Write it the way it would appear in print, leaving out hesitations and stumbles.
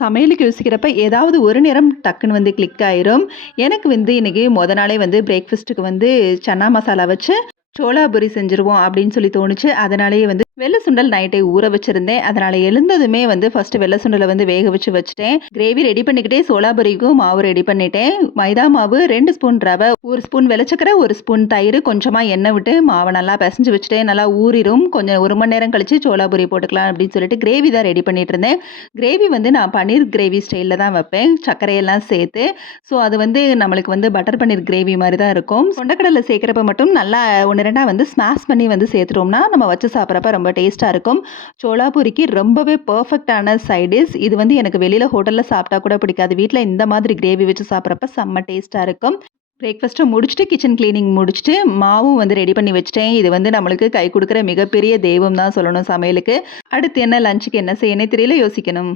சமையலுக்கு யோசிக்கிறப்ப ஏதாவது ஒரு நேரம் டக்குன்னு வந்து கிளிக் ஆயிரும். எனக்கு வந்து இன்னைக்கு மொத நாளே வந்து பிரேக்ஃபாஸ்ட்டுக்கு வந்து சன்னா மசாலா வச்சு சோளா பூரி செஞ்சுருவோம் அப்படின்னு சொல்லி தோணுச்சு. அதனாலேயே வந்து வெள்ள சுண்டல் நைட்டே ஊற வச்சிருந்தேன். அதனால எழுந்ததுமே வந்து ஃபர்ஸ்ட்டு வெள்ள சுண்டல வந்து வேக வச்சுட்டேன். கிரேவி ரெடி பண்ணிக்கிட்டே சோளா பூரிக்கும் மாவு ரெடி பண்ணிட்டேன். மைதா மாவு, 2 ஸ்பூன் ரவை, 1 ஸ்பூன் வெள்ளச்சக்கரை, 1 ஸ்பூன் தயிர், கொஞ்சமா எண்ணெய் விட்டு மாவ நல்லா பெசஞ்சு வச்சுட்டேன். நல்லா ஊறிரும். கொஞ்சம் 1 மணி நேரம் கழிச்சு சோளா பூரி போட்டுக்கலாம் அப்படின்னு சொல்லிட்டு கிரேவி தான் ரெடி பண்ணிட்டு இருந்தேன். கிரேவி வந்து நான் பன்னீர் கிரேவி ஸ்டைல்ல தான் வைப்பேன். சர்க்கரையெல்லாம் சேர்த்து. ஸோ அது வந்து நம்மளுக்கு வந்து பட்டர் பன்னீர் கிரேவி மாரி தான் இருக்கும். கொண்டக்கடலை சேர்க்கிறப்ப மட்டும் நல்லா 1, 2 வந்து ஸ்மாஷ் பண்ணி வந்து சேர்த்துட்டோம்னா, நம்ம வச்சு சாப்பிட்றப்ப ரொம்ப டேஸ்ட்டா இருக்கும். சோளா பூரிக்கு ரொம்பவே பெர்ஃபெக்ட்டான சைட் டிஷ். இது வந்து எனக்கு வெளியில ஹோட்டல்ல சாப்பிட்டா கூட பிடிக்காது. வீட்ல இந்த மாதிரி கிரேவி வச்சு சாப்பிட்றப்ப செம்ம டேஸ்ட்டா இருக்கும். பிரேக்ஃபாஸ்ட்ட முடிச்சுட்டு, கிச்சன் கிளீனிங் முடிச்சுட்டு, மாவும் வந்து ரெடி பண்ணி வச்சுட்டேன். இது வந்து நம்மளுக்கு கை குடுக்குற மிகப்பெரிய தெய்வம் தான் சொல்லணும் சமையலுக்கு. அடுத்து என்ன லஞ்சுக்கு என்ன செய்யணும்னே தெரியல யோசிக்கணும்.